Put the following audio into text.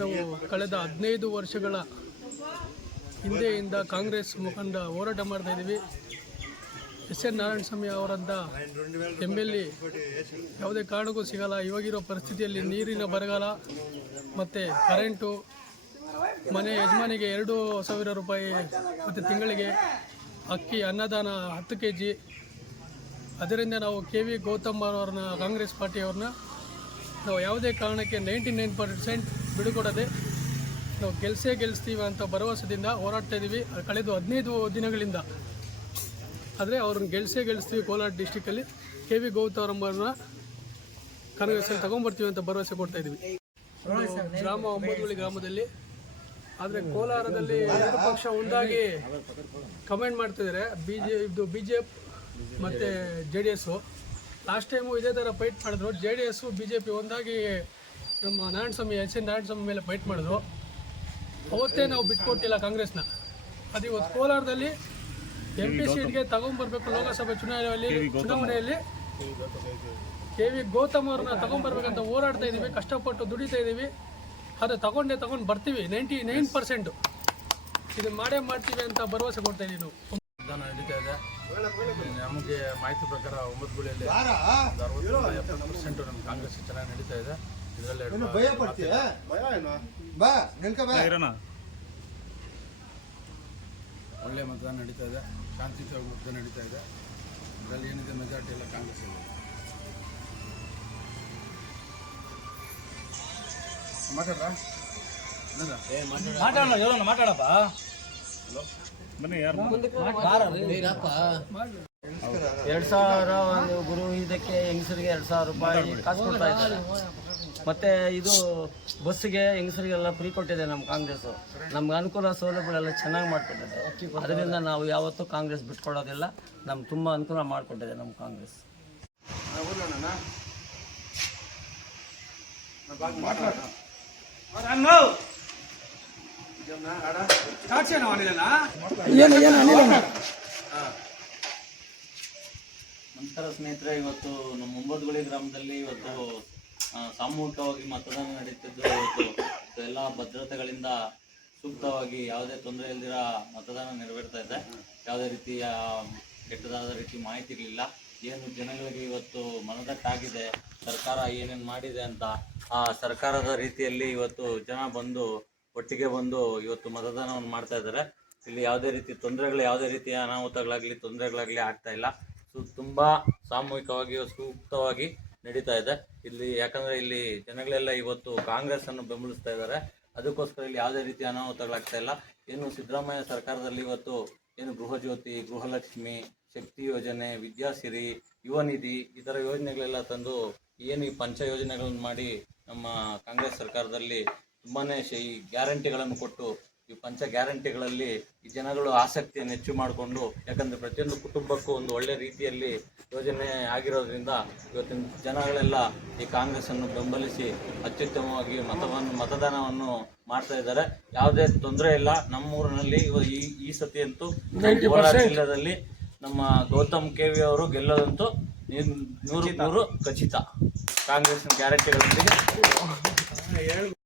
ನಾವು ಕಳೆದ 15 ವರ್ಷಗಳ ಹಿಂದೆಯಿಂದ ಕಾಂಗ್ರೆಸ್ ಮುಖಂಡ ಹೋರಾಟ ಮಾಡ್ತಾ ಇದ್ದೀವಿ. ಎಸ್.ಎನ್. ನಾರಾಯಣಸ್ವಾಮಿ ಅವರಂಥ MLA ಯಾವುದೇ ಕಾರಣಕ್ಕೂ ಸಿಗಲ್ಲ. ಇವಾಗಿರೋ ಪರಿಸ್ಥಿತಿಯಲ್ಲಿ ನೀರಿನ ಬರಗಾಲ ಮತ್ತು ಕರೆಂಟು, ಮನೆ ಯಜಮಾನಿಗೆ 2,000 ರೂಪಾಯಿ ಮತ್ತು ತಿಂಗಳಿಗೆ ಅಕ್ಕಿ, ಅನ್ನದಾನ 10 kg. ಅದರಿಂದ ನಾವು KV ಗೌತಮ್ ಅವರನ್ನ, ಕಾಂಗ್ರೆಸ್ ಪಾರ್ಟಿಯವ್ರನ್ನ ನಾವು ಯಾವುದೇ ಕಾರಣಕ್ಕೆ 99% ಬಿಡುಕೊಡದೆ ನಾವು ಗೆಲ್ಲಿಸ್ತೀವಿ ಅಂತ ಭರವಸೆಯಿಂದ ಹೋರಾಡ್ತಾ ಇದ್ದೀವಿ ಕಳೆದ 15 ದಿನಗಳಿಂದ. ಆದರೆ ಅವ್ರನ್ನ ಗೆಲ್ಲಿಸ್ತೀವಿ. ಕೋಲಾರ ಡಿಸ್ಟಿಕಲ್ಲಿ KV ಗೌತಮ್ ಅವರನ್ನ ಕಾಂಗ್ರೆಸ್ಸಲ್ಲಿ ತಗೊಂಡ್ಬರ್ತೀವಿ ಅಂತ ಭರವಸೆ ಕೊಡ್ತಾ ಇದ್ದೀವಿ. ಗ್ರಾಮ ಒಂಬತ್ತುಗುಳಿ ಗ್ರಾಮದಲ್ಲಿ. ಆದರೆ ಕೋಲಾರದಲ್ಲಿ ಎರಡು ಪಕ್ಷ ಒಂದಾಗಿ ಕಮೆಂಟ್ ಮಾಡ್ತಿದ್ದಾರೆ. BJP ಮತ್ತು JDS. ಲಾಸ್ಟ್ ಟೈಮು ಇದೇ ಥರ ಫೈಟ್ ಮಾಡಿದ್ರು. JDS BJP ಒಂದಾಗಿ ನಮ್ಮ ನಾರಾಯಣಸ್ವಾಮಿ, ಎಸ್.ಎನ್. ನಾರಾಯಣಸ್ವಾಮಿ ಮೇಲೆ ಫೈಟ್ ಮಾಡಿದ್ರು. ಅವತ್ತೇ ನಾವು ಬಿಟ್ಕೊಟ್ಟಿಲ್ಲ ಕಾಂಗ್ರೆಸ್ನ. ಅದು ಇವತ್ತು ಕೋಲಾರದಲ್ಲಿ MP ಸೀಟ್ಗೆ ತಗೊಂಡ್ಬರ್ಬೇಕು. ಲೋಕಸಭೆ ಚುನಾವಣೆಯಲ್ಲಿ KV ಗೌತಮ್ ಅವ್ರನ್ನ ತಗೊಂಡ್ಬರ್ಬೇಕಂತ ಹೋರಾಡ್ತಾ ಇದ್ದೀವಿ. ಕಷ್ಟಪಟ್ಟು ದುಡಿತಾ ಇದ್ದೀವಿ. ಆದರೆ ತಗೊಂಡು ಬರ್ತೀವಿ. 99% ಇದು ಮಾಡ್ತೀವಿ ಅಂತ ಭರವಸೆ ಕೊಡ್ತಾ ಇದ್ದೀವಿ ನಾವು. ಮತದಾನ ನಡೀತಾ ಇದೆ. ನಮಗೆ ಮಾಹಿತಿ ಪ್ರಕಾರ 9 ಗುಳಿಯಲ್ಲಿ 60-70% ನಮ್ಮ ಕಾಂಗ್ರೆಸ್ ಚೆನ್ನಾಗಿ ನಡೀತಾ ಇದೆ. ಇದರಲ್ಲಿ ಒಳ್ಳೆಯ ಮತದಾನ ನಡೀತಾ ಇದೆ. ಶಾಂತಿಯುತವಾಗಿ ಮತದಾನ ನಡೀತಾ ಇದೆ. ಇದರಲ್ಲಿ ಏನಿದೆ ಮೆಜಾರಿಟಿ ಎಲ್ಲ ಕಾಂಗ್ರೆಸ್ ಇದೆ. ಮಾತಾಡಪ್ಪ. ಬನ್ನಿ, ಯಾರು 2,000 ಗುರು ಇದಕ್ಕೆ ಹೆಂಗಸರಿಗೆ 2,000 ರೂಪಾಯಿ ಕಾಸು ಕೊಡ್ತಾ ಇದ್ದಾರೆ. ಮತ್ತು ಇದು ಬಸ್ಸಿಗೆ ಹೆಂಗಸರಿಗೆಲ್ಲ ಫ್ರೀ ಕೊಟ್ಟಿದೆ ನಮ್ಮ ಕಾಂಗ್ರೆಸ್ಸು. ನಮ್ಗೆ ಅನುಕೂಲ ಸೌಲಭ್ಯಗಳೆಲ್ಲ ಚೆನ್ನಾಗಿ ಮಾಡಿಕೊಟ್ಟಿದೆ. ಅದರಿಂದ ನಾವು ಯಾವತ್ತೂ ಕಾಂಗ್ರೆಸ್ ಬಿಟ್ಕೊಡೋದಿಲ್ಲ. ನಮ್ಗೆ ತುಂಬ ಅನುಕೂಲ ಮಾಡಿಕೊಟ್ಟಿದೆ ನಮ್ಮ ಕಾಂಗ್ರೆಸ್. ನಮಸ್ಕಾರ ಸ್ನೇಹಿತರೆ, ಇವತ್ತು ನಮ್ಮ ಒಂಬತ್ತುಗುಳಿ ಗ್ರಾಮದಲ್ಲಿ ಇವತ್ತು ಸಾಮೂಹಿಕವಾಗಿ ಮತದಾನ ನಡೀತಿದ್ದು. ಇವತ್ತು ಎಲ್ಲ ಭದ್ರತೆಗಳಿಂದ ಸೂಕ್ತವಾಗಿ ಯಾವುದೇ ತೊಂದರೆ ಇಲ್ದಿರ ಮತದಾನ ನೆರವೇರ್ತಾ ಇದೆ. ಯಾವುದೇ ರೀತಿಯ ಕೆಟ್ಟದಾದ ರೀತಿ ಮಾಹಿತಿಗಳಿಲ್ಲ. ಏನು ಜನಗಳಿಗೆ ಇವತ್ತು ಮನದಟ್ಟಾಗಿದೆ, ಸರ್ಕಾರ ಏನೇನು ಮಾಡಿದೆ ಅಂತ ಆ ಸರ್ಕಾರದ ರೀತಿಯಲ್ಲಿ ಇವತ್ತು ಜನ ಒಟ್ಟಿಗೆ ಬಂದು ಇವತ್ತು ಮತದಾನವನ್ನು ಮಾಡ್ತಾ ಇದ್ದಾರೆ. ಇಲ್ಲಿ ಯಾವುದೇ ರೀತಿ ಯಾವುದೇ ರೀತಿಯ ತೊಂದರೆಗಳಾಗಲಿ ಆಗ್ತಾ ಇಲ್ಲ. ತುಂಬ ಸಾಮೂಹಿಕವಾಗಿ ಸೂಕ್ತವಾಗಿ ನಡೀತಾ ಇದೆ ಇಲ್ಲಿ. ಯಾಕಂದರೆ ಇಲ್ಲಿ ಜನಗಳೆಲ್ಲ ಇವತ್ತು ಕಾಂಗ್ರೆಸ್ಸನ್ನು ಬೆಂಬಲಿಸ್ತಾ ಇದ್ದಾರೆ. ಅದಕ್ಕೋಸ್ಕರ ಇಲ್ಲಿ ಯಾವುದೇ ರೀತಿ ಅನಾಹುತಗಳಾಗ್ತಾ ಇಲ್ಲ. ಏನು ಸಿದ್ದರಾಮಯ್ಯ ಸರ್ಕಾರದಲ್ಲಿ ಇವತ್ತು ಏನು ಗೃಹಜ್ಯೋತಿ, ಗೃಹಲಕ್ಷ್ಮಿ, ಶಕ್ತಿ ಯೋಜನೆ, ವಿದ್ಯಾಸಿರಿ, ಯುವ ನಿಧಿ ಈ ಥರ ಯೋಜನೆಗಳೆಲ್ಲ ತಂದು ಏನು ಈ ಪಂಚ ಯೋಜನೆಗಳನ್ನು ಮಾಡಿ ನಮ್ಮ ಕಾಂಗ್ರೆಸ್ ಸರ್ಕಾರದಲ್ಲಿ ತುಂಬಾ ಈ ಗ್ಯಾರಂಟಿಗಳನ್ನು ಕೊಟ್ಟು ಈ ಪಂಚ ಗ್ಯಾರಂಟಿಗಳಲ್ಲಿ ಈ ಜನಗಳು ಆಸಕ್ತಿಯನ್ನು ಹೆಚ್ಚು ಮಾಡಿಕೊಂಡು, ಯಾಕಂದರೆ ಪ್ರತಿಯೊಂದು ಕುಟುಂಬಕ್ಕೂ ಒಂದು ಒಳ್ಳೆ ರೀತಿಯಲ್ಲಿ ಯೋಜನೆ ಆಗಿರೋದ್ರಿಂದ ಇವತ್ತಿನ ಜನಗಳೆಲ್ಲ ಈ ಕಾಂಗ್ರೆಸ್ಸನ್ನು ಬೆಂಬಲಿಸಿ ಅತ್ಯುತ್ತಮವಾಗಿ ಮತದಾನವನ್ನು ಮಾಡ್ತಾ ಇದ್ದಾರೆ. ಯಾವುದೇ ತೊಂದರೆ ಇಲ್ಲ. ನಮ್ಮೂರಿನಲ್ಲಿ ಈ ಸತಿ ಅಂತೂ ಕೋಲಾರ ಜಿಲ್ಲೆಯಲ್ಲಿ ನಮ್ಮ ಗೌತಮ್ KV ಅವರು ಗೆಲ್ಲೋದಂತೂ 100% ಖಚಿತ. ಕಾಂಗ್ರೆಸ್ನ ಗ್ಯಾರಂಟಿಗಳೊಂದಿಗೆ